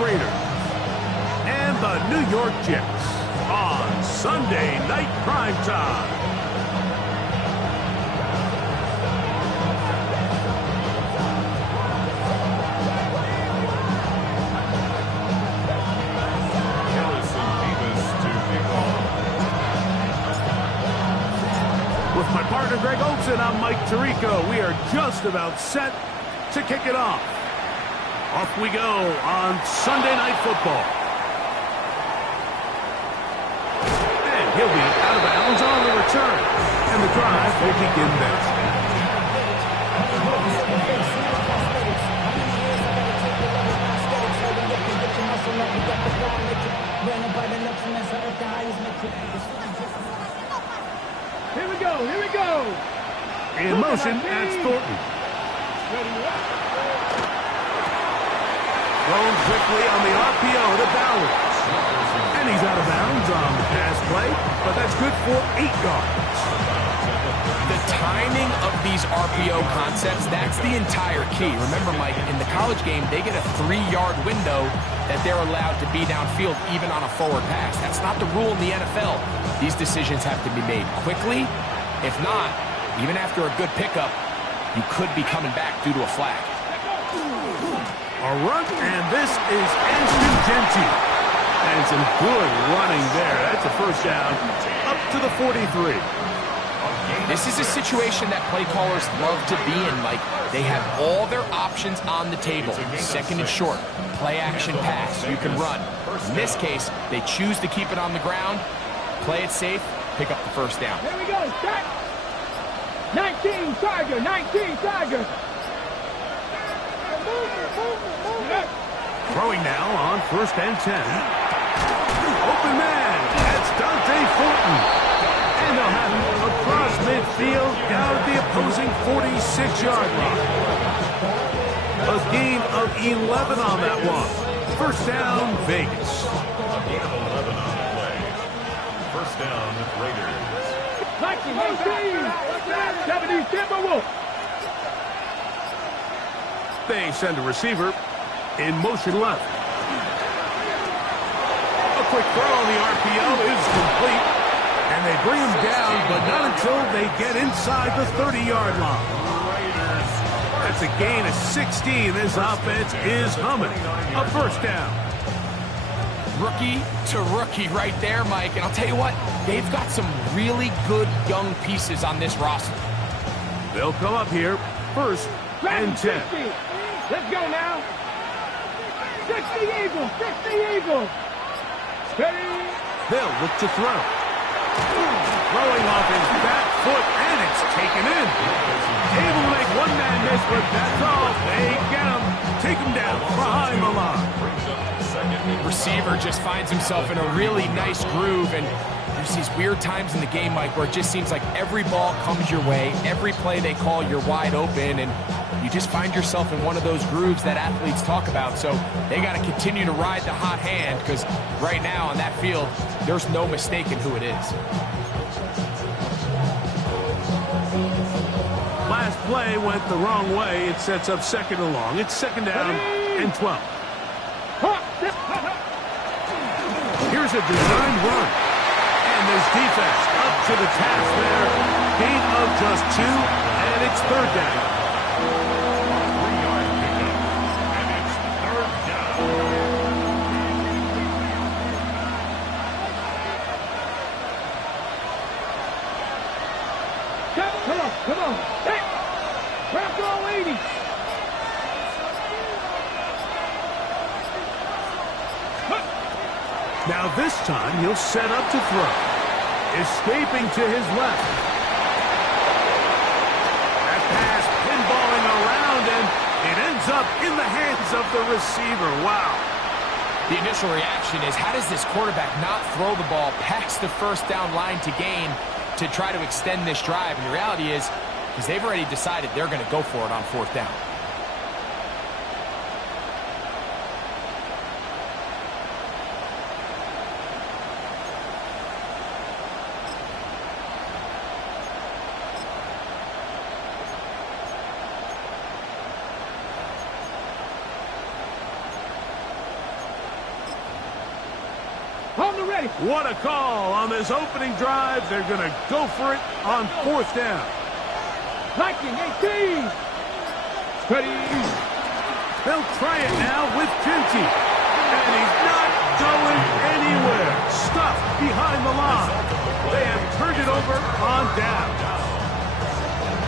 Raiders and the New York Jets on Sunday Night Primetime. With my partner Greg Olson, I'm Mike Tirico. We are just about set to kick it off. Off we go on Sunday Night Football. And he'll be out of bounds on the return. And the drive will begin then. Here we go, here we go. In motion, that's Thornton. Thrown quickly on the RPO to Bowers. And he's out of bounds on the pass play, but that's good for 8 yards. The timing of these RPO concepts, that's the entire key. Remember, Mike, in the college game, they get a 3-yard window that they're allowed to be downfield even on a forward pass. That's not the rule in the NFL. These decisions have to be made quickly. If not, even after a good pickup, you could be coming back due to a flag. A run, and this is Anston Genty. And some good running there. That's a first down up to the 43. This is a situation that play callers love to be in, Mike. They have all their options on the table. Second and short, play action pass, you can run. In this case, they choose to keep it on the ground, play it safe, pick up the first down. Here we go, start. 19 Tiger, 19 Tiger. Throwing now on first and 10. Open man, that's Dante Thornton. And they'll have him across midfield down at the opposing 46-yard line. A gain of 11 on that one. First down, Vegas. A gain of 11 on the play. First down, Raiders. 70 Timberwolves. They send a receiver in motion left. A quick throw on the RPO is complete. And they bring him down, but not until they get inside the 30-yard line. That's a gain of 16. This offense is humming. A first down. Rookie to rookie right there, Mike. And I'll tell you what, they've got some really good young pieces on this roster. They'll come up here first and 10. Let's go now. 60 Eagles, 60 Eagles. Steady. They'll look to throw. Throwing off his back foot, and it's taken in. Able to make one man miss, but that's all. They get him. Take him down behind the line. Receiver just finds himself in a really nice groove, and there's these weird times in the game, Mike, where it just seems like every ball comes your way. Every play they call, you're wide open, and you just find yourself in one of those grooves that athletes talk about. So they got to continue to ride the hot hand, because right now on that field, there's no mistaking who it is. Last play went the wrong way. It sets up second and long. It's second down and 12. Here's a designed run. And there's defense up to the task there. Gain of just 2, and it's third down. 3-yard pickup, and it's third down. Come on. Hey, crack all 80. Now this time he'll set up to throw. Escaping to his left. That pass pinballing around, and it ends up in the hands of the receiver. Wow. The initial reaction is, how does this quarterback not throw the ball past the first down line to gain to try to extend this drive? And the reality is they've already decided they're going to go for it on fourth down. On the ready. What a call on this opening drive. They're going to go for it on 4th down. Liking 18. Ready. They'll try it now with Kinty. And he's not going anywhere. Stuffed behind the line. They have turned it over on down.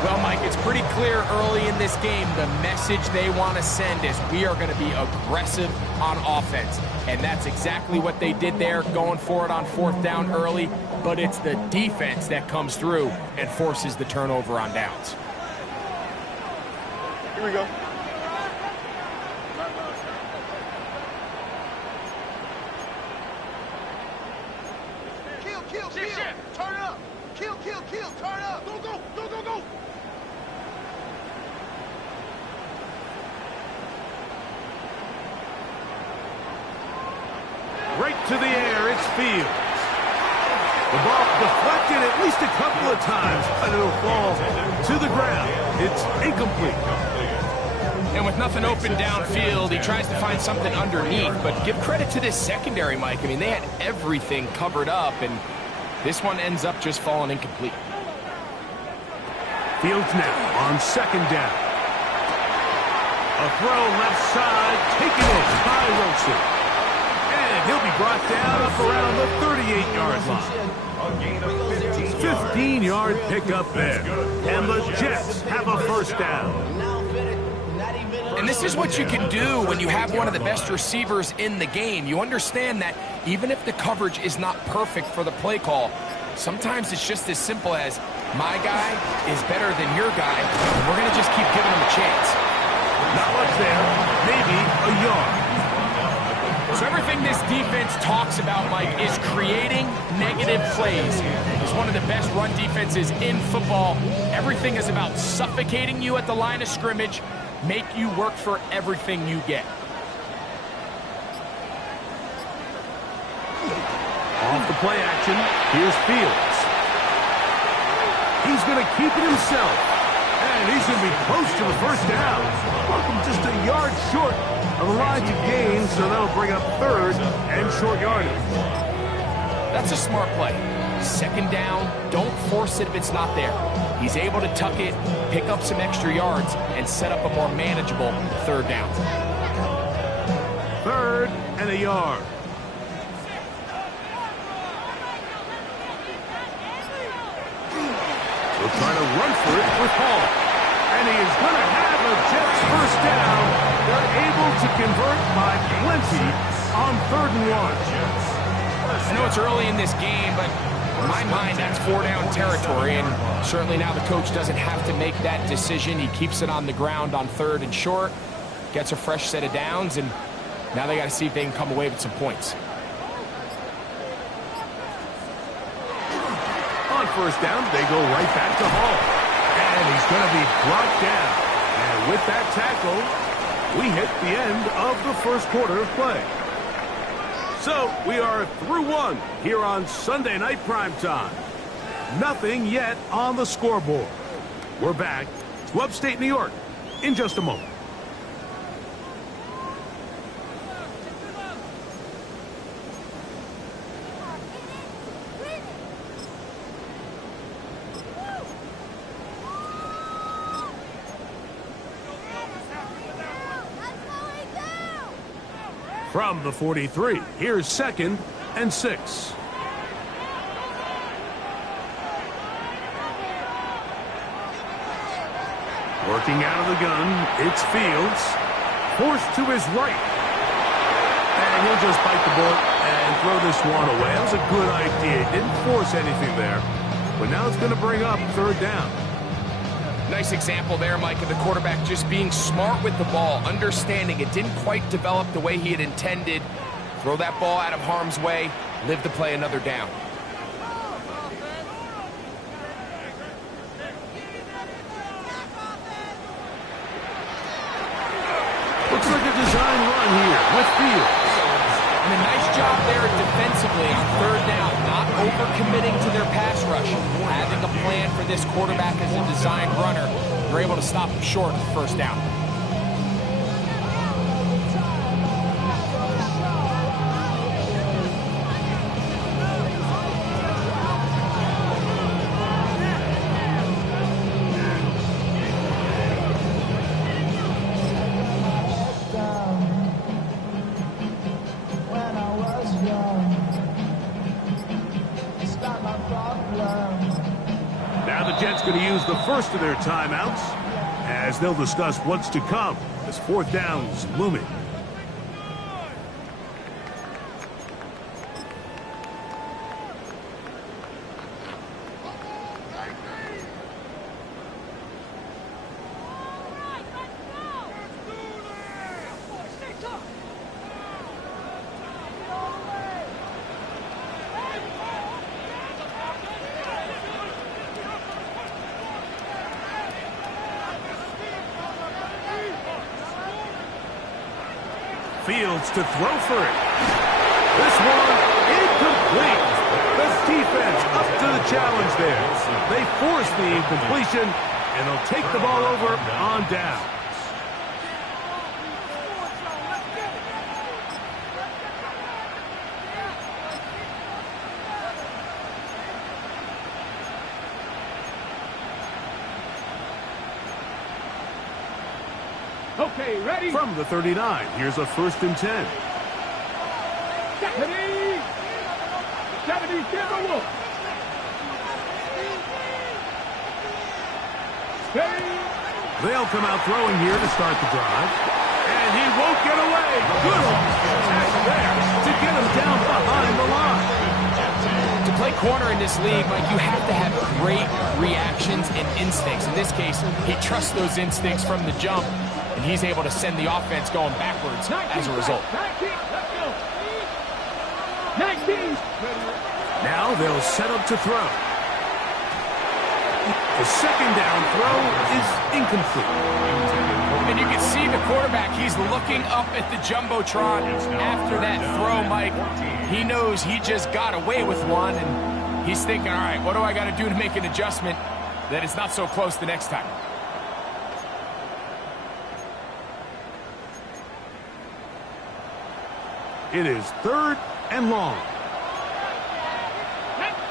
Well, Mike, it's pretty clear early in this game the message they want to send is we are going to be aggressive on offense. And that's exactly what they did there, going for it on 4th down early. But it's the defense that comes through and forces the turnover on downs. Here we go. Kill. Turn it up. Kill. Turn up. Go. Right to the air, it's Fields. The ball deflected at least a couple of times, and it'll fall to the ground. It's incomplete. And with nothing open downfield, he tries to find something underneath. But give credit to this secondary, Mike. I mean, they had everything covered up, and this one ends up just falling incomplete. Fields now on 2nd down. A throw left side, taken in by Wilson. And he'll be brought down up around the 38-yard line. A gain of 15 yards. 15-yard pickup there. And the Jets have a 1st down. And this is what you can do when you have one of the best receivers in the game. You understand that even if the coverage is not perfect for the play call, sometimes it's just as simple as my guy is better than your guy, and we're going to just keep giving him a chance. Not much there. Maybe a yard. So everything this defense talks about, Mike, is creating negative plays. It's one of the best run defenses in football. Everything is about suffocating you at the line of scrimmage, make you work for everything you get. Off the play action, here's Fields. He's going to keep it himself. And he's going to be close to the 1st down. Welcome just a yard short of the line to gain, so that'll bring up 3rd and short yardage. That's a smart play. 2nd down, don't force it if it's not there. He's able to tuck it, pick up some extra yards, and set up a more manageable 3rd down. 3rd and a yard. They'll try to run for it with Hall. And he is going to have a Jets 1st down. They're able to convert by plenty on 3rd and 1. I know it's early in this game, but in my mind, that's 4-down territory, and certainly now the coach doesn't have to make that decision. He keeps it on the ground on 3rd and short, gets a fresh set of downs, and now they got to see if they can come away with some points. On 1st down, they go right back to Hall. And he's going to be brought down. And with that tackle, we hit the end of the 1st quarter of play. So we are through 1 here on Sunday Night Primetime. Nothing yet on the scoreboard. We're back to upstate New York in just a moment. From the 43, here's 2nd and 6. Working out of the gun, it's Fields. Forced to his right. And he'll just bite the bullet and throw this one away. That was a good idea. Didn't force anything there. But now it's going to bring up 3rd down. Nice example there, Mike, of the quarterback just being smart with the ball, understanding it didn't quite develop the way he had intended. Throw that ball out of harm's way, live to play another down. Looks like a design run here with Fields. And a nice job there defensively on 3rd down, not overcommitting to their pass rush. Having a plan for this quarterback as a designed runner, they're able to stop him short of 1st down. Jets going to use the first of their timeouts as they'll discuss what's to come as fourth down's looming. Fields to throw for it. This one incomplete. The defense up to the challenge there. They force the incompletion, and they'll take the ball over on down. Okay, ready? From the 39, here's a 1st and 10. 70 Timberwolves. They'll come out throwing here to start the drive. And he won't get away. Good catch there to get him down behind the line. To play corner in this league, Mike, you have to have great reactions and instincts. In this case, he trusts those instincts from the jump, and he's able to send the offense going backwards as a result. 19. Now they'll set up to throw. The second down throw is incomplete. And you can see the quarterback, he's looking up at the Jumbotron after that throw, Mike. He knows he just got away with one, and he's thinking, all right, what do I got to do to make an adjustment that it's not so close the next time? It is 3rd and long.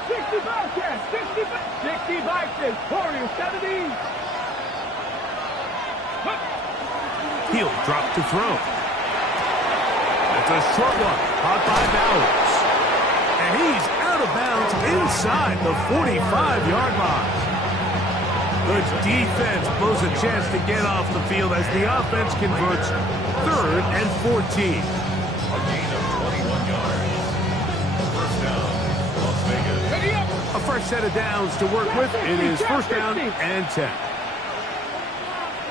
65 catch, 65 catch, Warriors 70. He'll drop to throw. That's a short one, caught by Bowers. And he's out of bounds inside the 45-yard line. The defense blows a chance to get off the field as the offense converts 3rd and 14. A gain of 21 yards. First down, Las Vegas. A fresh set of downs to work with. It is 1st down and 10.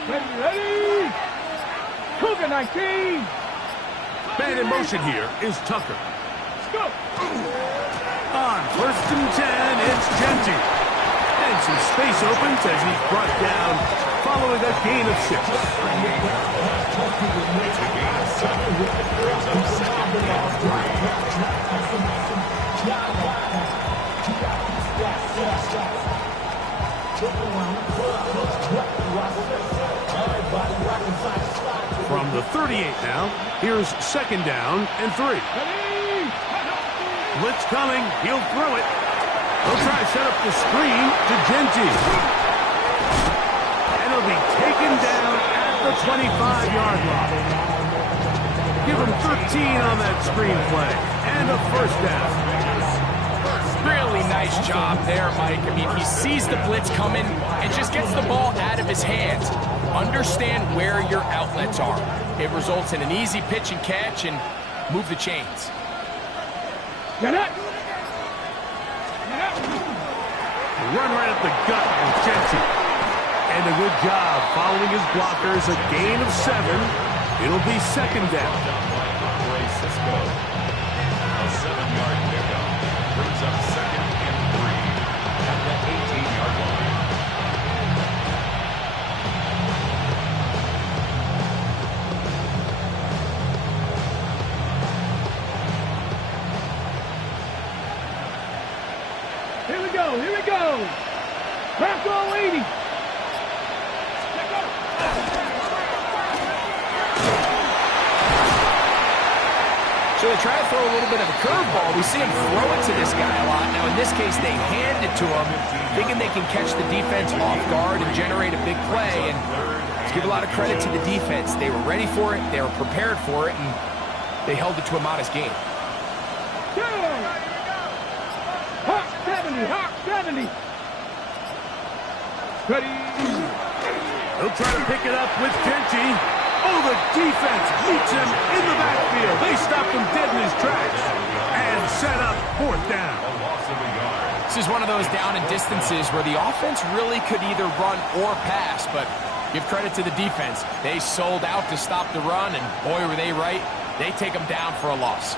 Ready? Cougar 19. Man in motion here is Tucker. Go. On 1st and 10, it's Genty. And some space opens as he's brought down following a gain of 6. From the 38 now, here's 2nd down and 3. Blitz coming, he'll throw it. He'll try to set up the screen to Genty. And he'll be taken down at the 25-yard line. Give him 13 on that screen play. And a 1st down. Really nice job there, Mike. I mean, he sees the blitz coming and just gets the ball out of his hands. Understand where your outlets are. It results in an easy pitch and catch and move the chains. Get it. Run right up the gut with Genty. And a good job following his blockers. A gain of 7. It'll be 2nd down. A 7-yard pickup brings up 2nd and 3 at the 18-yard line. Here we go. Here we go. Back all 80. So they try to throw a little bit of a curveball. We see him throw it to this guy a lot. Now, in this case, they hand it to him, thinking they can catch the defense off guard and generate a big play. And let's give a lot of credit to the defense. They were ready for it. They were prepared for it, and they held it to a modest gain. Hawk 70. Hawk 70. Ready. He'll try to pick it up with Genchi. Oh, the defense meets him in the backfield. They stopped him dead in his tracks and set up fourth down. This is one of those down and distances where the offense really could either run or pass, but give credit to the defense. They sold out to stop the run, and boy, were they right. They take them down for a loss.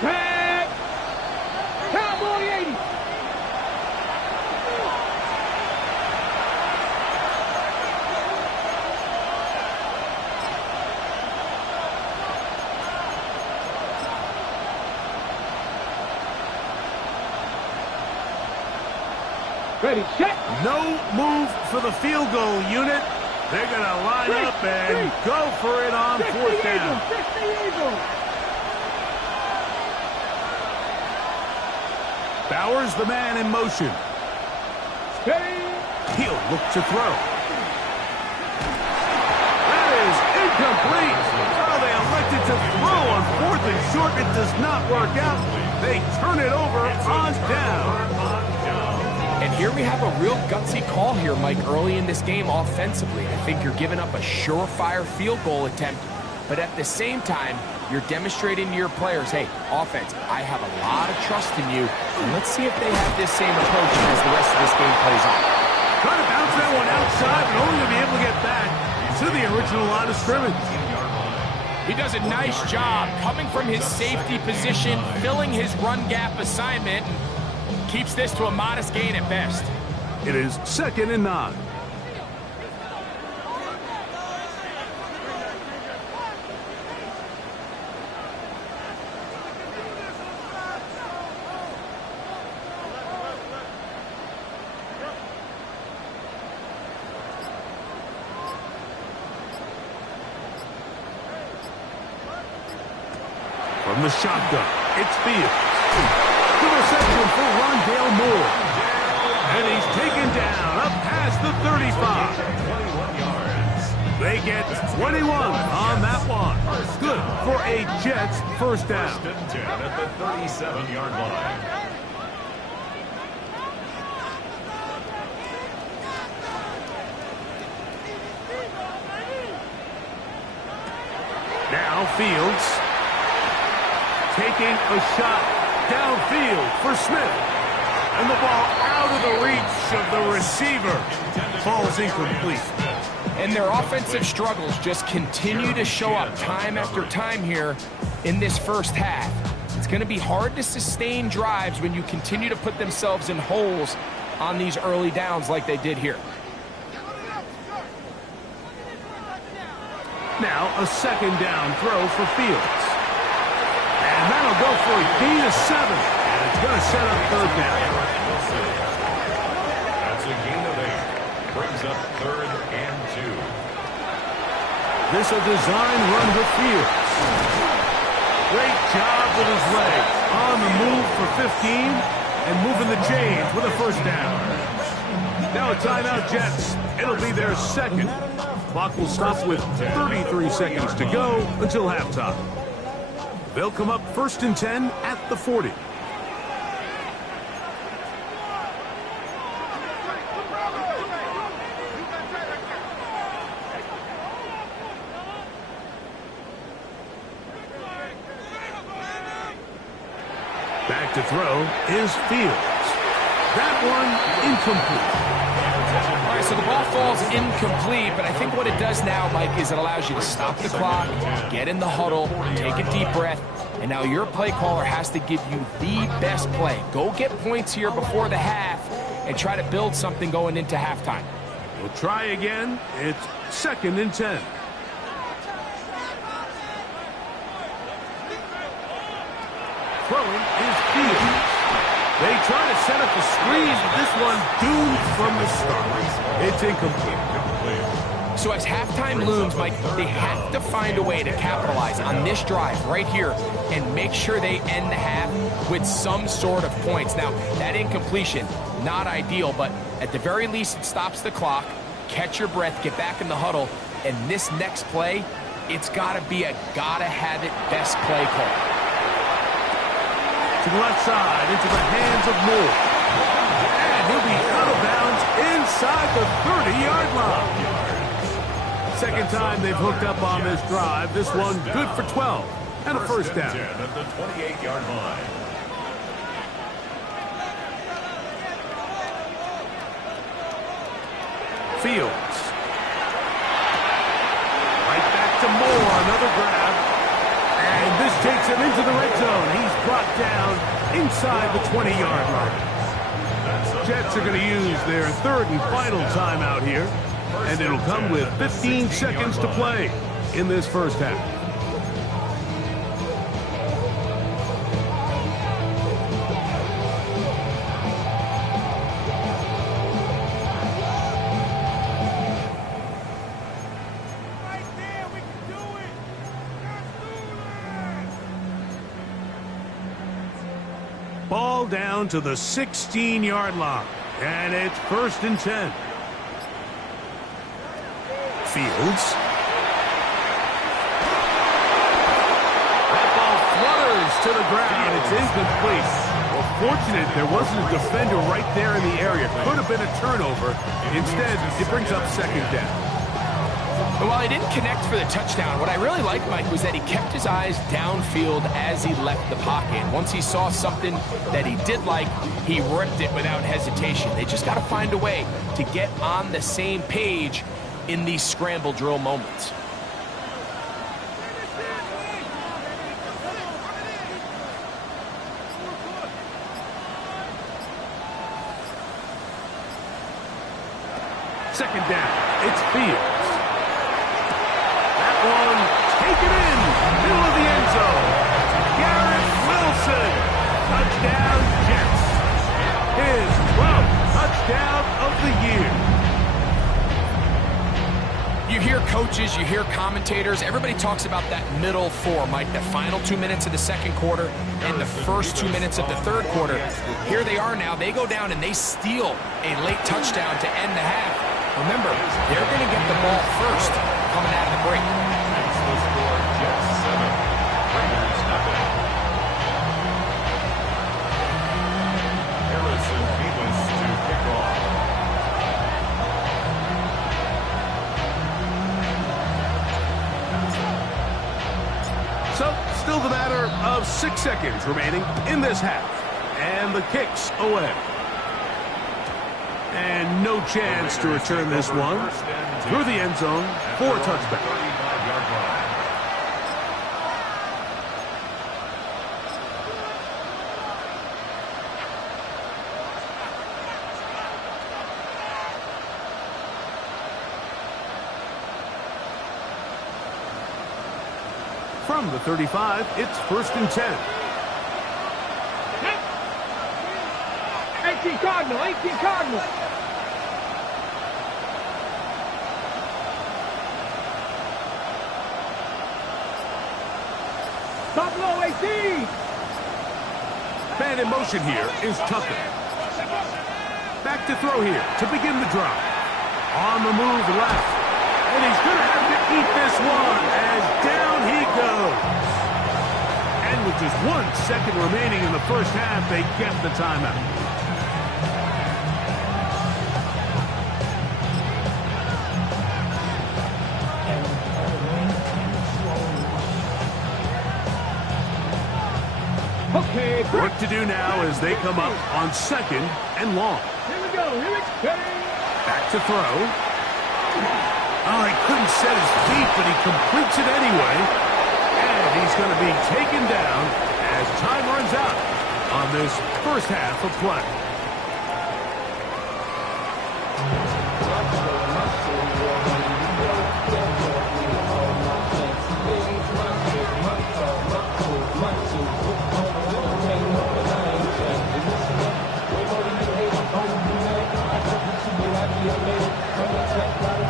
Tag. Cowboy 80. Ready, set. No move for the field goal unit. They're going to line up and go for it on fourth down. Fix the Eagle. Bowers, the man in motion. Steady. He'll look to throw. That is incomplete. Oh, they elected to throw on fourth and short. It does not work out. They turn it over on down. And here we have a real gutsy call here, Mike, early in this game offensively. I think you're giving up a surefire field goal attempt, but at the same time, you're demonstrating to your players, hey, offense, I have a lot of trust in you, and let's see if they have this same approach as the rest of this game plays out. Trying to bounce that one outside, but only to be able to get back to the original line of scrimmage. He does a nice job coming from his safety position, filling his run gap assignment, keeps this to a modest gain at best. It is 2nd and 9. From the shotgun, it's Fields. The reception for Rondale Moore. And he's taken down up past the 35. 21 yards. They get 21 on that one. Good for a Jets first down. 1st and 10 at the 37-yard line. Now Fields taking a shot downfield for Smith. And the ball out of the reach of the receiver. Falls incomplete. And their offensive struggles just continue to show up time after time here in this first half. It's going to be hard to sustain drives when you continue to put themselves in holes on these early downs like they did here. Now a 2nd down throw for Fields. And that'll go for a gain of 7. And it's going to set up 3rd down. That's a gain of 8. Brings up 3rd and 2. This a design run with Fields. Great job with his legs. On the move for 15 and moving the chains with a 1st down. Now a timeout, Jets. It'll be their 2nd. Clock will stop with 33 seconds to go until halftime. They'll come up 1st and 10 at the 40. Back to throw is Fields. That one incomplete. All right, so the ball falls incomplete, but I think what it does now, Mike, is it allows you to stop the clock, get in the huddle, take a deep breath, and now your play caller has to give you the best play. Go get points here before the half and try to build something going into halftime. We'll try again. It's 2nd and 10. Throwing is Fields. They try to set up a screen, but this one doomed from the start. It's incomplete. So as halftime looms, Mike, they have to find a way to capitalize on this drive right here and make sure they end the half with some sort of points. Now, that incompletion, not ideal, but at the very least, it stops the clock, catch your breath, get back in the huddle, and this next play, it's got to be a gotta-have-it best play call. To the left side, into the hands of Moore. And he'll be out of bounds inside the 30-yard line. Second time they've hooked up on this drive. This one good for 12 and a first down. At the 28-yard line. Fields. Right back to Moore, another grab. And this takes him into the red zone. He's brought down inside the 20-yard line. Jets are going to use their third and final timeout here. And it'll come with 15 seconds to play in this first half. Ball down to the 16-yard line. And it's 1st and 10. Fields. That ball flutters to the ground. It's incomplete. Well, fortunate there wasn't a defender right there in the area. Could have been a turnover. Instead, it brings up second down. But while he didn't connect for the touchdown, what I really liked, Mike, was that he kept his eyes downfield as he left the pocket. Once he saw something that he did like, he ripped it without hesitation. They just got to find a way to get on the same page in these scramble drill moments. Second down, it's Fields. That one taken in, middle of the end zone. Garrett Wilson, touchdown Jets. His 12th touchdown of the year. You hear coaches, you hear commentators, everybody talks about that middle four, Mike, the final 2 minutes of the second quarter and the first 2 minutes of the third quarter. Here they are now. They go down and they steal a late touchdown to end the half. Remember, they're going to get the ball first coming out of the break. That's the score, Jets 7, Raiders nothing. Harrison Beavis to kick off. So, still the matter of 6 seconds remaining in this half. And the kick's away. And no chance to return this one through the end zone for a touchback. 35-yard line. From the 35, it's 1st and 10. 18 Cardinal, 18 Cardinal. Top low, 18. Man in motion here is Tucker. Back to throw here to begin the drive. On the move left. And he's going to have to eat this one as down he goes. And with just 1 second remaining in the first half, they get the timeout. Okay, Work to do now as they come up on 2nd and long. Here we go. Here we go. Back to throw. Oh, he couldn't set his feet, but he completes it anyway. And he's going to be taken down as time runs out on this first half of play.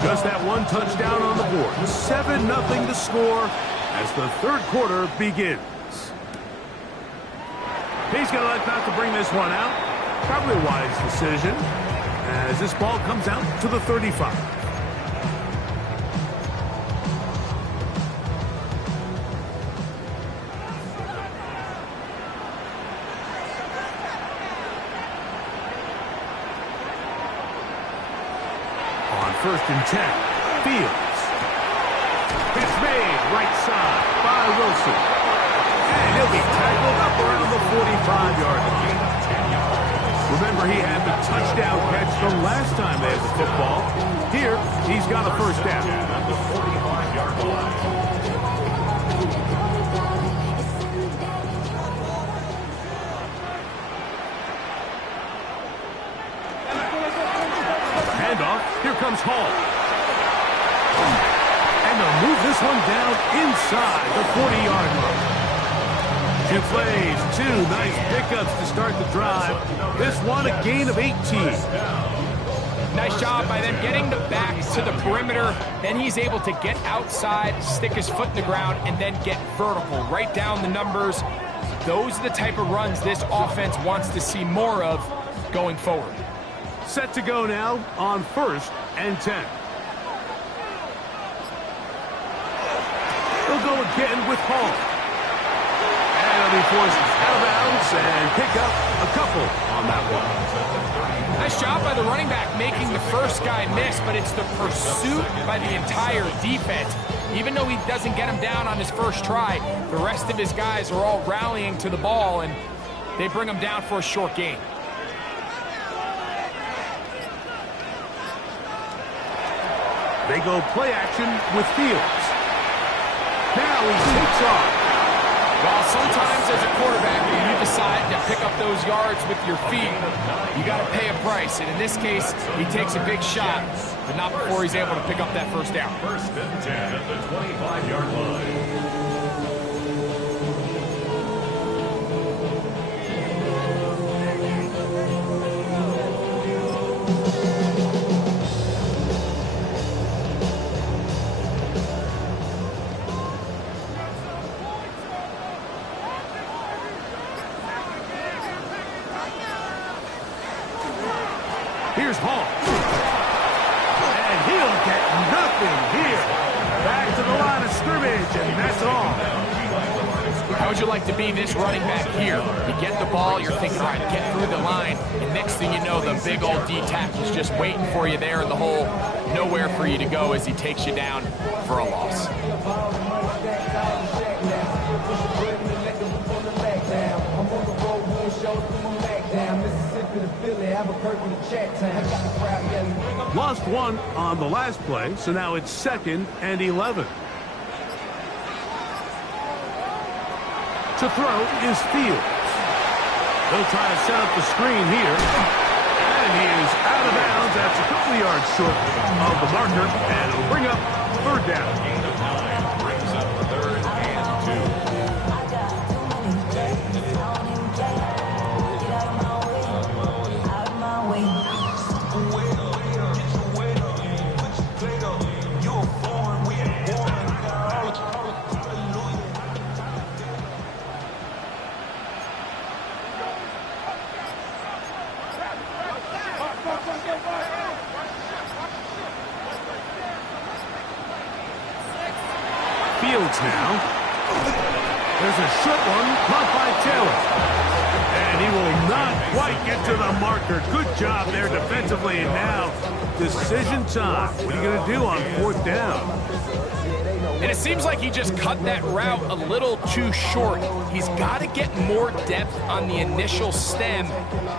Just that one touchdown on the board. 7-0 the score as the third quarter begins. He's going to let out to bring this one out. Probably a wise decision as this ball comes out to the 35. first and 10. Fields. It's made right side by Wilson. And he'll be tackled up around the 45-yard line. Remember, he had the touchdown catch the last time they had the football. Here, he's got a first down. At the 45-yard line. Handoff. Here comes Hall. And they'll move this one down inside the 40-yard line. 2 plays, 2 nice pickups to start the drive. This one a gain of 18. Nice job by them getting the backs to the perimeter. Then he's able to get outside, stick his foot in the ground, and then get vertical. Right down the numbers. Those are the type of runs this offense wants to see more of going forward. Set to go now on first and 10. He'll go again with Hall. And he'll be forced out of bounds and pick up a couple on that one. Nice job by the running back making the first guy miss, but it's the pursuit by the entire defense. Even though he doesn't get him down on his first try, the rest of his guys are all rallying to the ball, and they bring him down for a short gain. They go play action with Fields. Now he takes off. Well, sometimes as a quarterback, when you decide to pick up those yards with your feet, you got to pay a price. And in this case, he takes a big shot, but not before he's able to pick up that first down. First and 10 at the 25-yard line. Here's Hall. And he'll get nothing here. Back to the line of scrimmage, and that's all. How would you like to be this running back here? You get the ball, you're thinking, all right, get through the line, and next thing you know, the big old D-tackle's just waiting for you there in the hole. Nowhere for you to go as he takes you down for a loss. Lost one on the last play, so now it's 2nd and 11. To throw is Fields. They'll try to set up the screen here. And he is out of bounds. That's a couple of yards short of the marker, and it'll bring up third down. Gain of 9 brings up 3rd and 2. Fields now. There's a short one caught by Taylor. And he will not quite get to the marker. Good job there defensively. And now, decision time. What are you going to do on 4th down? And it seems like he just cut that route a little too short. He's got to get more depth on the initial stem,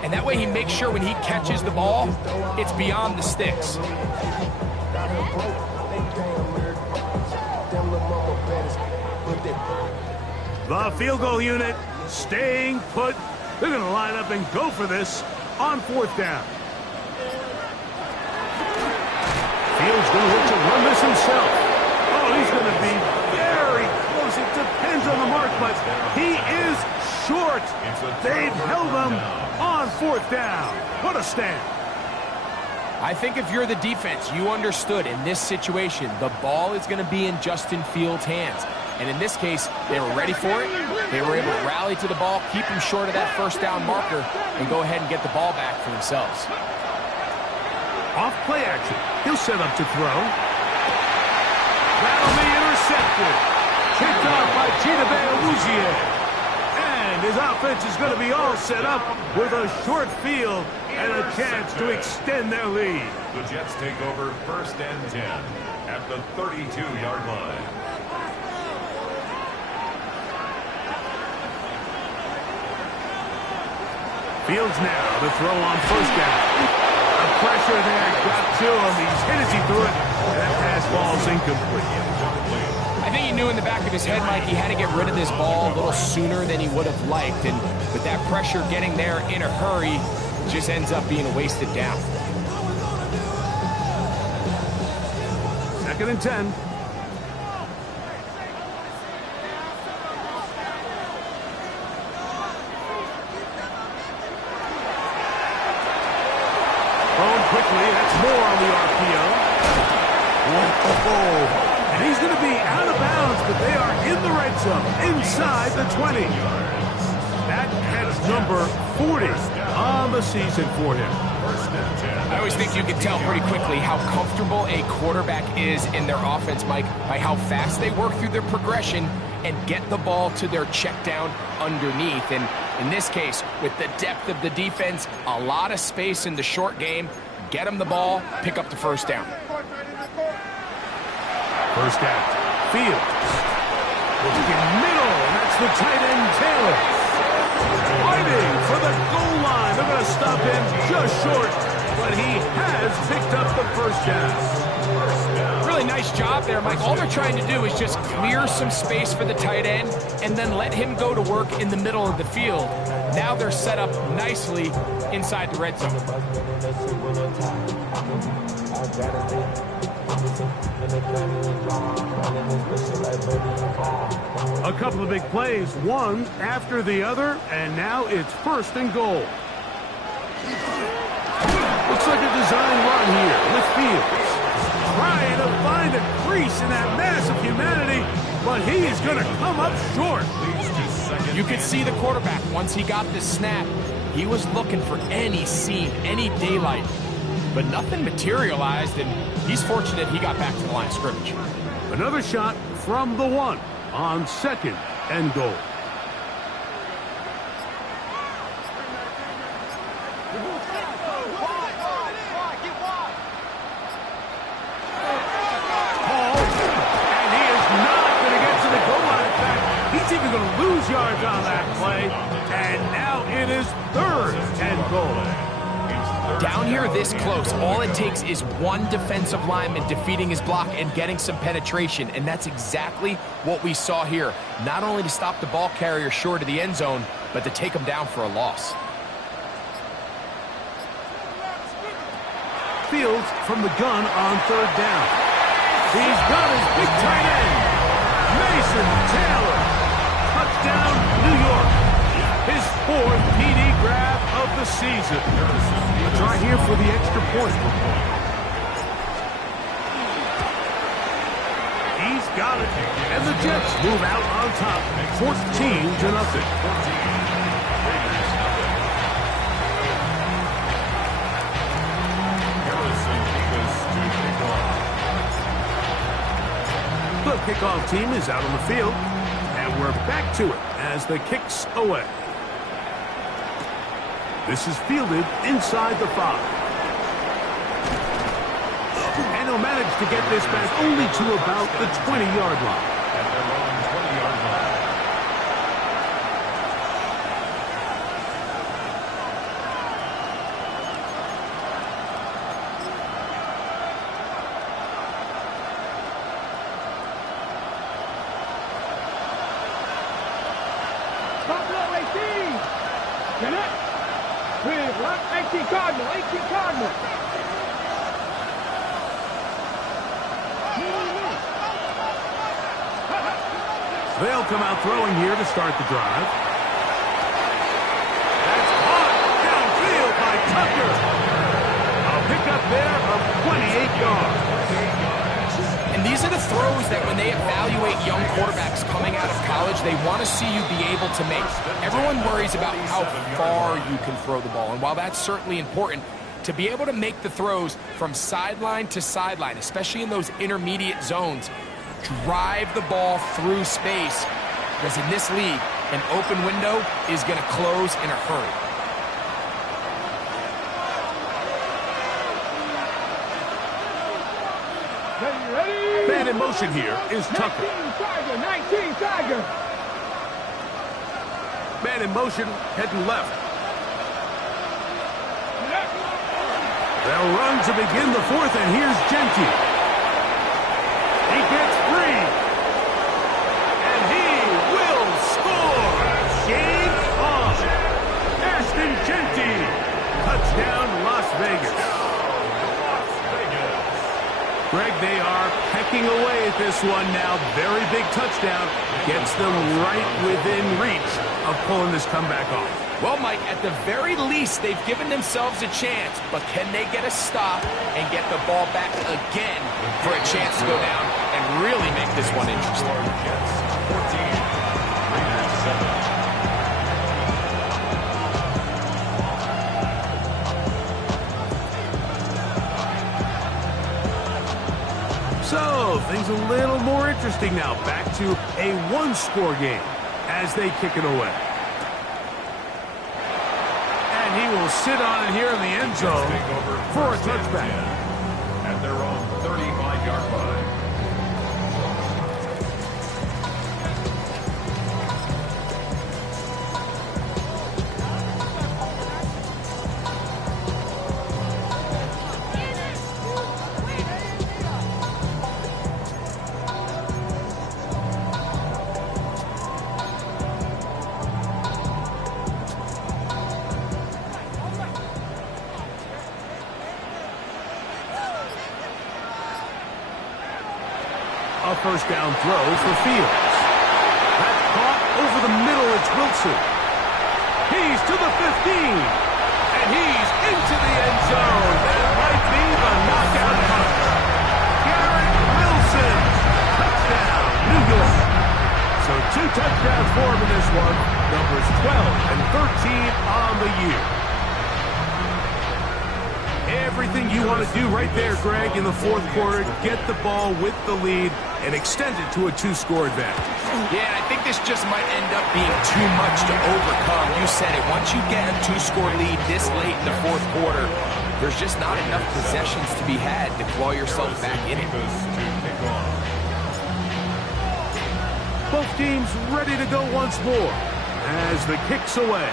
and that way he makes sure when he catches the ball, it's beyond the sticks. The field goal unit staying put. They're going to line up and go for this on 4th down. Fields going to look to run this himself. Oh, he's going to be very close. It depends on the mark, but he is short. They've held him on 4th down. What a stand. I think if you're the defense, you understood in this situation, the ball is going to be in Justin Fields' hands. And in this case, they were ready for it. They were able to rally to the ball, keep him short of that first down marker, and go ahead and get the ball back for themselves. Off play action. He'll set up to throw. That'll be intercepted. Kicked off by Chidobe Awuzie. And And his offense is going to be all set up with a short field and a chance to extend their lead. The Jets take over 1st and 10 at the 32-yard line. Fields now to throw on 1st down. The pressure there got to him. He's hit as he threw it, and that pass falls incomplete. I think he knew in the back of his head, Mike, he had to get rid of this ball a little sooner than he would have liked. And with that pressure getting there in a hurry, it just ends up being a wasted down. 2nd and 10. Thrown quickly. That's more on the RPO. Whoa. And he's going to be out of bounds, but they are in the red zone, inside the 20. That's number 40 on the season for him. I always think you can tell pretty quickly how comfortable a quarterback is in their offense, Mike, by how fast they work through their progression and get the ball to their check down underneath. And in this case, with the depth of the defense, a lot of space in the short game, get them the ball, pick up the 1st down. 1st down. Fields. Looking middle, and that's the tight end, Taylor. Fighting for the goal line. They're going to stop him just short, but he has picked up the 1st down. Really nice job there, Mike. All they're trying to do is just clear some space for the tight end and then let him go to work in the middle of the field. Now they're set up nicely inside the red zone. A couple of big plays, one after the other, and now it's 1st and goal. Looks like a design run here with Fields. Trying to find a crease in that mass of humanity, but he's going to come up short. You could see the quarterback, once he got this snap, he was looking for any seam, any daylight, but nothing materialized, and he's fortunate he got back to the line of scrimmage. Another shot from the 1 on 2nd and goal. He's even going to lose yards on that play, and now it is 3rd and goal. Down here this close, all it takes is one defensive lineman defeating his block and getting some penetration, and that's exactly what we saw here. Not only to stop the ball carrier short of the end zone, but to take him down for a loss. Fields from the gun on 3rd down. He's got his big tight end, Mason Taylor. Touchdown, New York. His 4th PD grab of the season. A try here for the extra point. He's got it. And the Jets move out on top, 14-0. The kickoff team is out on the field. And we're back to it as the kick's away. This is fielded inside the 5. And he'll manage to get this back only to about the 20-yard line. At their own 20-yard line. Cardinal, 18 Cardinal. They'll come out throwing here to start the drive. That's caught downfield by Tucker. A pickup there of 28 yards. And these are the throws that when they evaluate young quarterbacks coming out of college, they want to see you be able to make. Everyone worries about how far you can throw the ball. And while that's certainly important, to be able to make the throws from sideline to sideline, especially in those intermediate zones, drive the ball through space. Because in this league, an open window is going to close in a hurry. Ready? Man in motion here is Tucker. 19 Tiger. Man in motion, heading left. They'll run to begin the fourth, and here's Genty. He gets free. And he will score. Game on. Ashton Genty. Touchdown, Las Vegas. Greg, they are pecking away at this one now. Very big touchdown. Gets them right within reach of pulling this comeback off. Well, Mike, at the very least, they've given themselves a chance, but can they get a stop and get the ball back again for a chance to go down and really make this one interesting? 14, Raiders 7. So, things a little more interesting now. Back to a one-score game as they kick it away. And he will sit on it here in the end zone for a touchback. At their own 35-yard line. A first down throw for Fields. That's caught over the middle. It's Wilson. He's to the 15. And he's into the end zone. That might be the knockout punch. Garrett Wilson. Touchdown, New York. So 2 touchdowns for him in this one. Numbers 12 and 13 on the year. Everything you want to do right there, Greg, in the fourth quarter. Get the ball with the lead and extend it to a 2-score advantage. Yeah, and I think this just might end up being too much to overcome. You said it. Once you get a 2-score lead this late in the fourth quarter, there's just not enough possessions to be had to claw yourself back in it. Both teams ready to go once more as the kick's away.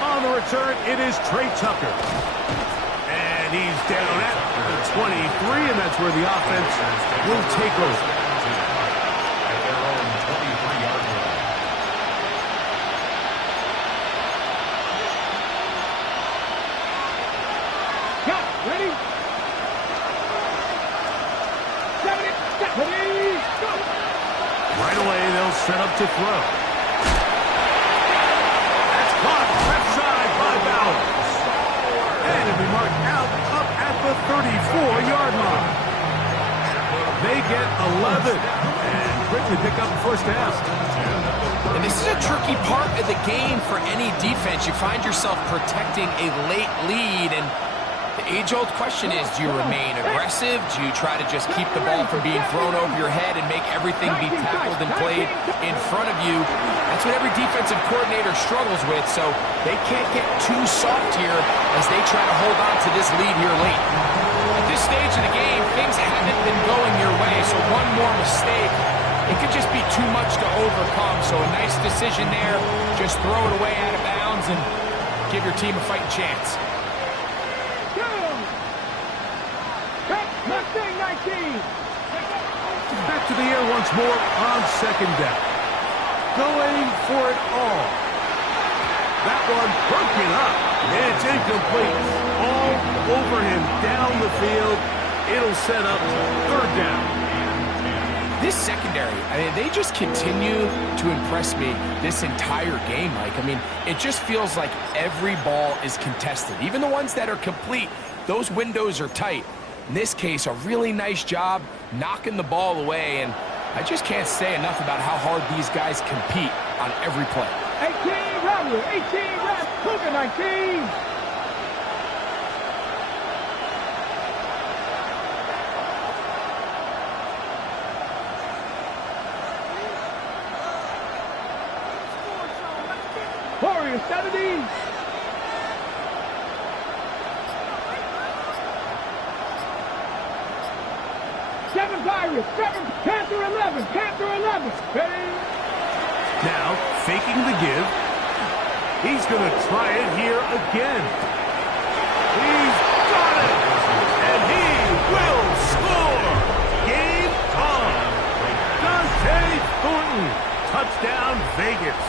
On the return, it is Trey Tucker. And he's down at the 23, and that's where the offense will take over. At their own 23-yard line. Got it. Ready? 70, go! Right away, they'll set up to throw. That's caught left side by Bowers. And it'll be marked out up at the 34-yard line. They get 11 and quickly pick up the first down. And this is a tricky part of the game for any defense. You find yourself protecting a late lead, and the age-old question is, do you remain aggressive? Do you try to just keep the ball from being thrown over your head and make everything be tackled and played in front of you? That's what every defensive coordinator struggles with, so they can't get too soft here as they try to hold on to this lead here late. At this stage of the game, things haven't been going your way, so one more mistake, it could just be too much to overcome. So a nice decision there, just throw it away out of bounds and give your team a fighting chance. Mustang 19. Back to the air once more on second down. Going for it all. That one broken up. It's incomplete. All over him down the field. It'll set up third down. This secondary, I mean, they just continue to impress me this entire game, Mike. I mean, it just feels like every ball is contested. Even the ones that are complete, those windows are tight. In this case, a really nice job knocking the ball away, and I just can't say enough about how hard these guys compete on every play. 18 Rattler, 18 Rattler, Cougar 19. Pirates, 70. Seven Pirates, 7. Panther 11, Panther 11. Ready? Now, faking the give. He's going to try it here again. He's got it! And he will score! Game on! Dante Thornton, touchdown Vegas.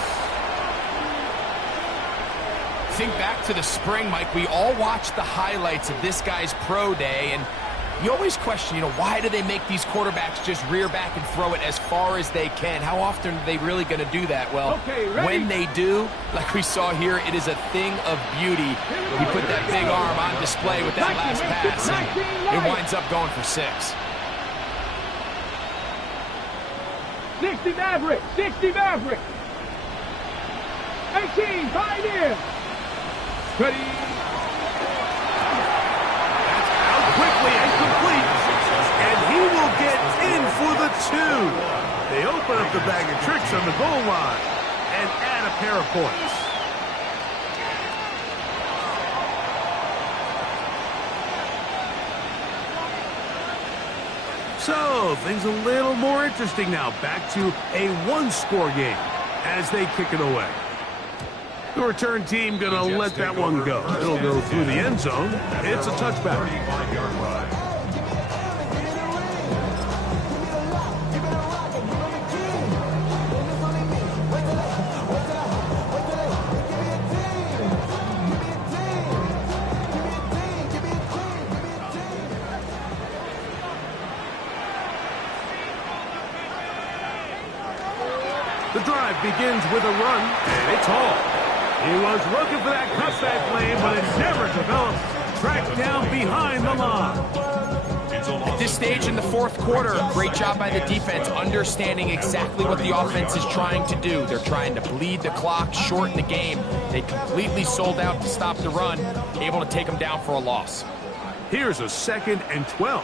Think back to the spring, Mike. We all watched the highlights of this guy's pro day, and you always question, why do they make these quarterbacks just rear back and throw it as far as they can? How often are they really going to do that? Well, when they do, like we saw here, it is a thing of beauty. He put that big arm on display with that last pass, and it winds up going for 6. 60 Maverick, 60 Maverick. 18 Pioneer. Ready? Quickly and complete, and he will get in for the 2. They open up the bag of tricks on the goal line and add a pair of points. So, things a little more interesting now. Back to a one-score game as they kick it away. The return team going to let that one go. It'll go through the end zone. It's a touchback. The drive begins with a run, and it's all. He was looking for that cutback lane, but it never developed. Tracked down behind the line. At this stage in the fourth quarter, great job by the defense, understanding exactly what the offense is trying to do. They're trying to bleed the clock, shorten the game. They completely sold out to stop the run, able to take them down for a loss. Here's a 2nd and 12.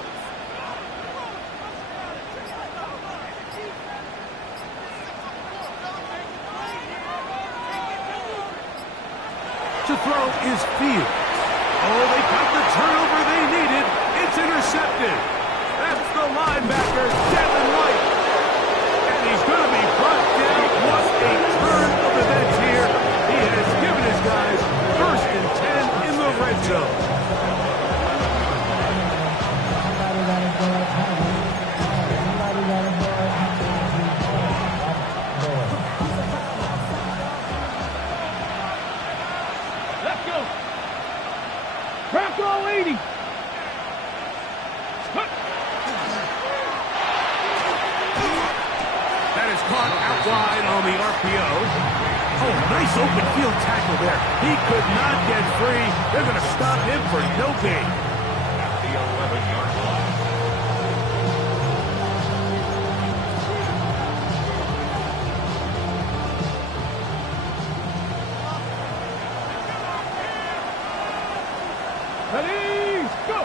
To throw is Fields. Oh, they got the turnover they needed. It's intercepted. That's the linebacker, Devin White. And he's going to be brought down. What a turn of events here. He has given his guys 1st and 10 in the red zone. Bronco 80. That is caught out wide on the RPO. Oh, nice open field tackle there. He could not get free. They're going to stop him for no gain. At the 11-yard line. Ready, go!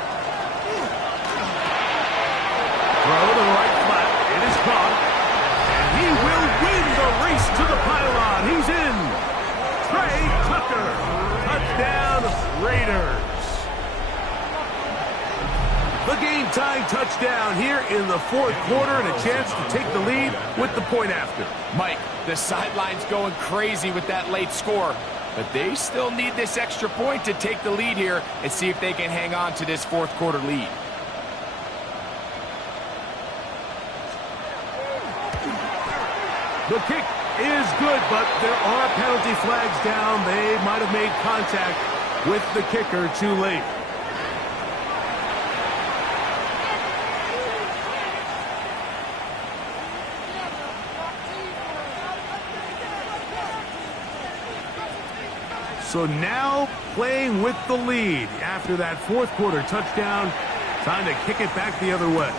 Throw to the right flat. It is caught. And he will win the race to the pylon. He's in. Trey Tucker. Touchdown, Raiders. The game-tying touchdown here in the fourth quarter and a chance to take the lead with the point after. Mike, the sideline's going crazy with that late score. But they still need this extra point to take the lead here and see if they can hang on to this fourth quarter lead. The kick is good, but there are penalty flags down. They might have made contact with the kicker too late. So now playing with the lead after that fourth quarter touchdown. Time to kick it back the other way.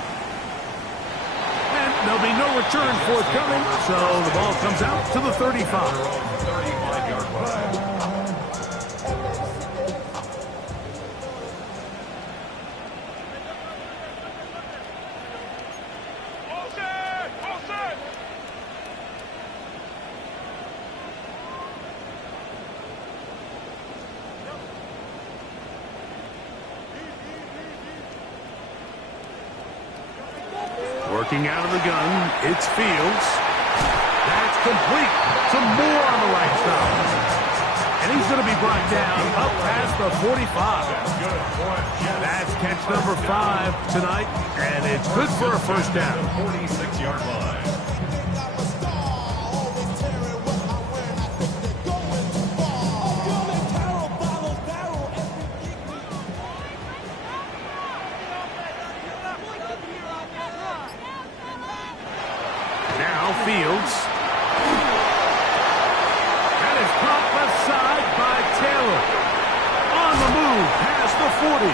And there'll be no return forthcoming, so the ball comes out to the 35. 35-yard line. Working out of the gun, it's Fields. That's complete. Some more on the right side. And he's going to be brought down up past the 45. That's catch number 5 tonight, and it's good for a first down. 46-yard line. Now Fields. That is caught left side by Taylor. On the move past the 40.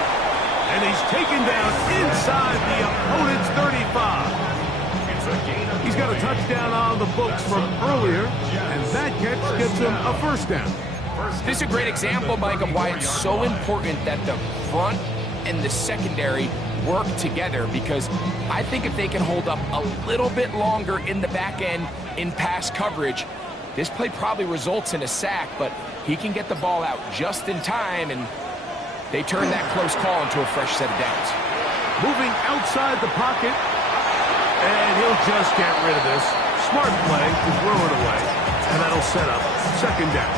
And he's taken down inside the opponent's 35. He's got a touchdown on the books from earlier, and that catch gets him a first down. This is a great example, Mike, of why it's so important that the front and the secondary work together, because I think if they can hold up a little bit longer in the back end in pass coverage, this play probably results in a sack, but he can get the ball out just in time, and they turn that close call into a fresh set of downs. Moving outside the pocket, and he'll just get rid of this. Smart play to throw it away, and that'll set up second down.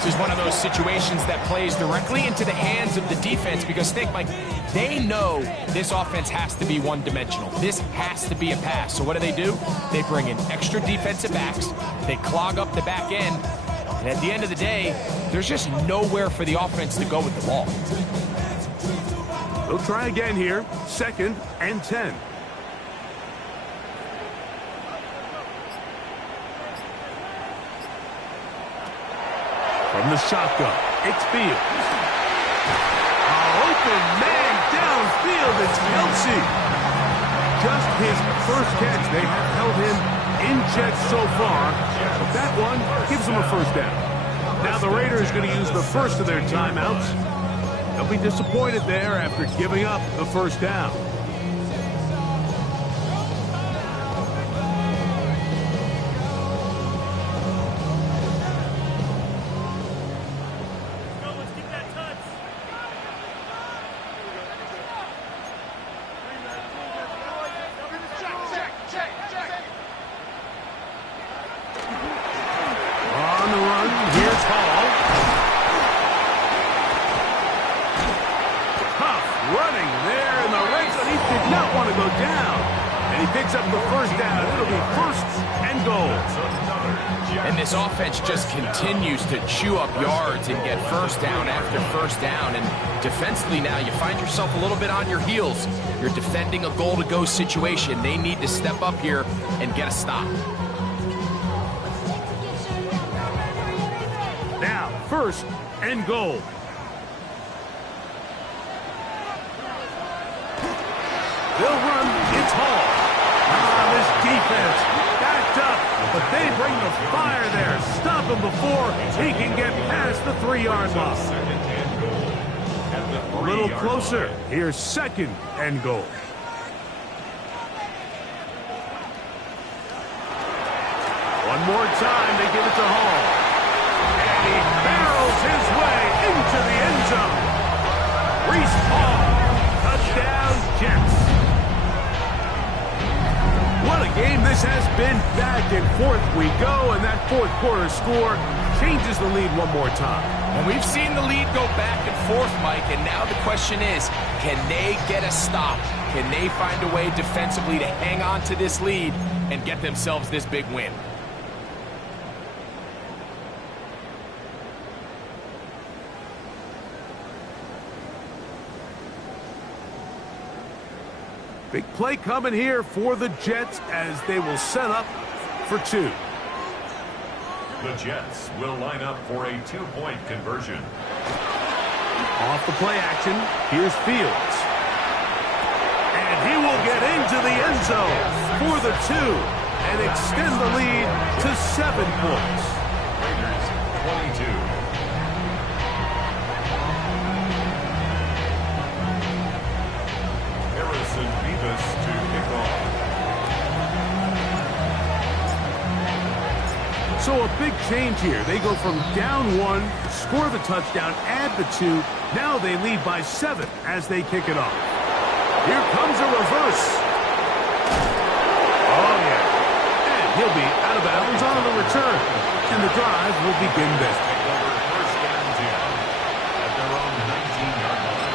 This is one of those situations that plays directly into the hands of the defense, because think, Mike, they know this offense has to be one-dimensional. This has to be a pass. So what do? They bring in extra defensive backs. They clog up the back end. And at the end of the day, there's just nowhere for the offense to go with the ball. They'll try again here. 2nd and 10. From the shotgun, it's Fields. Open man downfield, it's Kelsey. Just his first catch. They have held him in check so far, but that one gives him a first down. Now the Raiders are going to use the first of their timeouts. They'll be disappointed there after giving up the first down. And this offense just continues to chew up yards and get first down after first down. And defensively now, you find yourself a little bit on your heels. You're defending a goal-to-go situation. They need to step up here and get a stop. Now, 1st and goal. They'll run. It's Hall. This defense backed up, but they bring the fire there. Stop him before he can get past the 3-yard line. A little closer. Here's 2nd and goal. One more time, they give it to Hall. And he barrels his way into the end zone. Reese Hall, touchdown Jets. What a game this has been. Back and forth we go, and that 4th quarter score changes the lead one more time. And we've seen the lead go back and forth, Mike, and now the question is, can they get a stop? Can they find a way defensively to hang on to this lead and get themselves this big win? Big play coming here for the Jets as they will set up for 2. The Jets will line up for a 2-point conversion. Off the play action, here's Fields. And he will get into the end zone for the 2 and extend the lead to 7 points. Raiders 22. To kick off. So a big change here. They go from down 1, score the touchdown, add the 2. Now they lead by 7 as they kick it off. Here comes a reverse. He'll be out of bounds on the return, and the drive will begin there. Take over first and 10 at their own 19-yard line.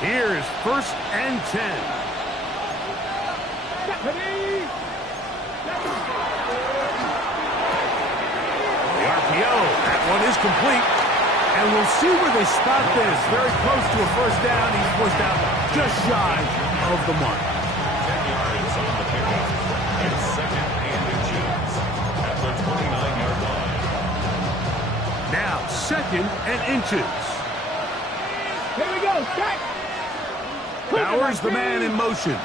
Here's first and 10. The RPO, that one is complete. And we'll see where they spot this. Very close to a first down. He's pushed out just shy of the mark. 10 yards on the pickup. It's second and inches at the 29-yard line. Now second and inches. Here we go, set. Bowers the man in motion.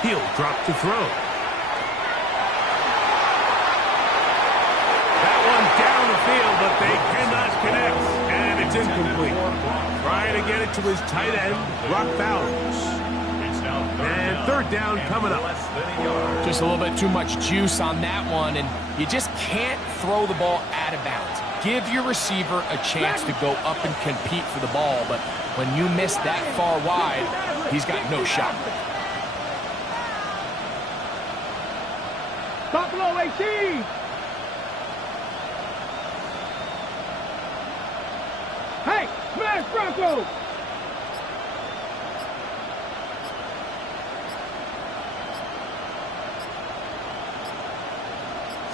He'll drop to throw. That one down the field, but they cannot connect. And it's incomplete. Trying to get it to his tight end, Brock Bowers. And third down coming up. Just a little bit too much juice on that one, and you just can't throw the ball out of bounds. Give your receiver a chance to go up and compete for the ball, but when you miss that far wide, he's got no shot. Buffalo 18. Hey, smash Broncos.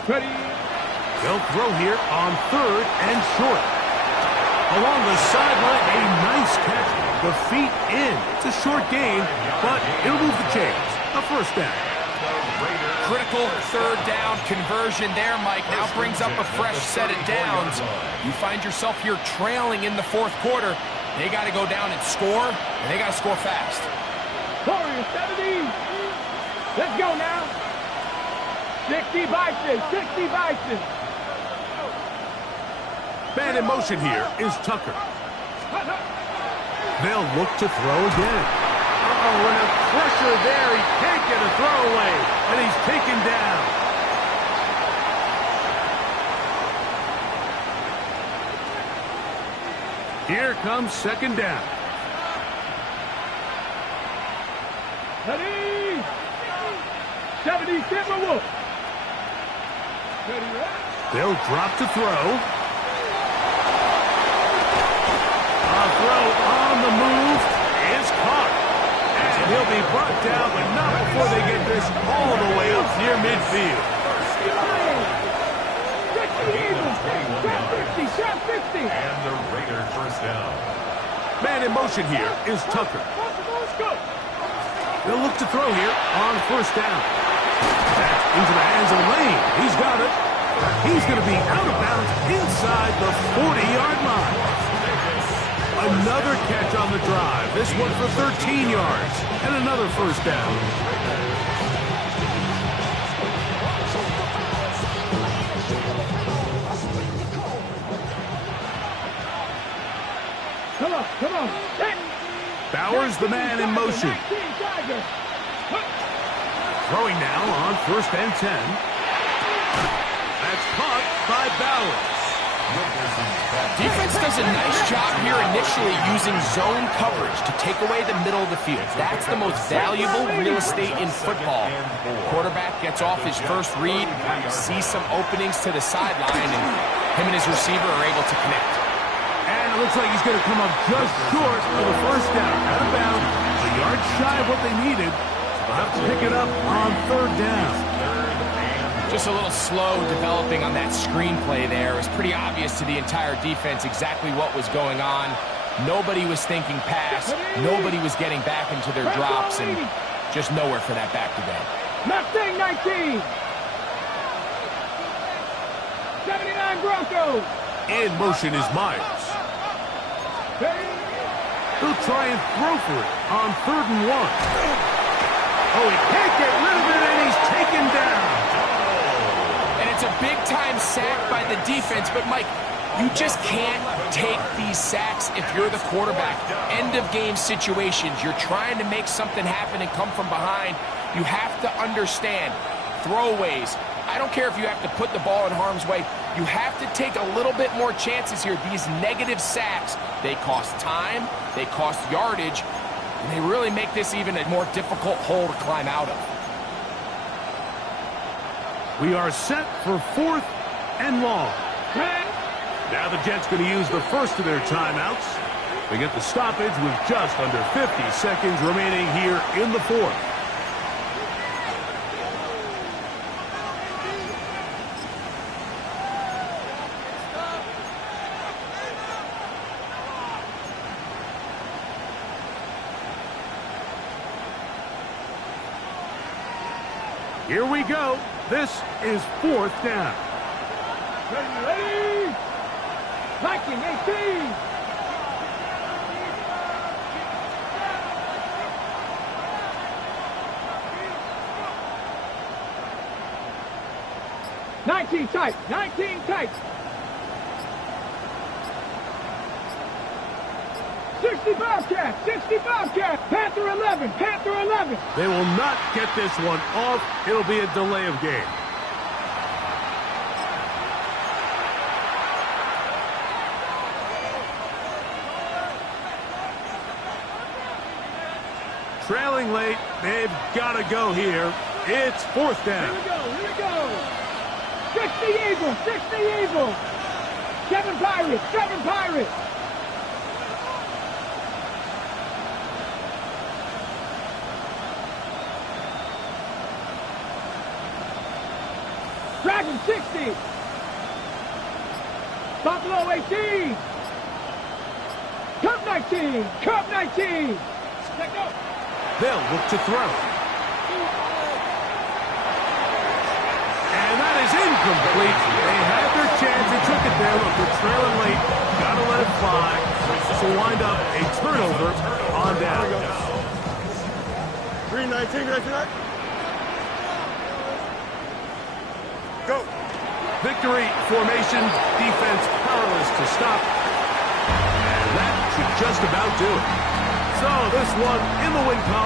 Ready. They'll throw here on third and short. Along the sideline, a nice catch. The feet in. It's a short gain, but it'll move the chains. A first down. Critical third down conversion there, Mike. Now brings up a fresh set of downs. You find yourself here trailing in the fourth quarter. They got to go down and score, and they got to score fast. Warriors 70. Let's go now. 60 Vices, 60 Vices. Man in motion here is Tucker. They'll look to throw again. Uh-oh, and a pressure there. He can't get a throwaway, and he's taken down. Here comes second down. Ready. 70 Timberwolves. They'll drop to throw. A throw on the move is caught. And he'll be brought down, but not before they get this all the way up near midfield. 50. And the Raiders first down. Man in motion here is Tucker. They'll look to throw here on first down. That's into the hands of Lane. He's got it. He's going to be out of bounds inside the 40-yard line. Another catch on the drive. This one for 13 yards. And another first down. Come on. Bowers the man in motion. Throwing now on first and 10. That's caught by Bowers. Defense does a nice job here initially using zone coverage to take away the middle of the field. That's the most valuable real estate in football. Quarterback gets off his first read, sees some openings to the sideline, and him and his receiver are able to connect. And it looks like he's going to come up just short of the first down. Out of bounds, a yard shy of what they needed. They'll have to pick it up on third down. Just a little slow developing on that screenplay there. It was pretty obvious to the entire defense exactly what was going on. Nobody was thinking pass. Nobody was getting back into their drops, and just nowhere for that back to go. Mustang 19. 79 Broncos. In motion is Myers. He'll try and throw for it on third and 1. Oh, he can't get rid of it, and he's taken down. And it's a big-time sack by the defense, but Mike, You just can't take these sacks if you're the quarterback. End of game situations. You're trying to make something happen and come from behind. You have to understand throwaways. I don't care if you have to put the ball in harm's way. You have to take a little bit more chances here. These negative sacks, they cost time, they cost yardage, and they really make this even a more difficult hole to climb out of. We are set for 4th and long. Now the Jets going to use the first of their timeouts. They get the stoppage with just under 50 seconds remaining here in the 4th. Here we go. This is 4th down. Ready? 19-18. Nineteen tight. 19 tight. 60 Bobcat. 60 Bobcat. Panther 11. Panther 11. They will not get this one off. It'll be a delay of game. Trailing late, they've got to go here. It's 4th down. Here we go. 60 Eagles, 60 Eagles. 7 Pirates, 7 Pirates. Dragon 60. Buffalo 18. Cub 19, Cub 19. Let go. They'll look to throw. And that is incomplete. They had their chance. They took it there. Look, they're trailing late. Got to let it fly. So wind up a turnover on down. 3-19, right tonight. Go. Victory formation. Defense powerless to stop. And that should just about do it. So this one in the win column.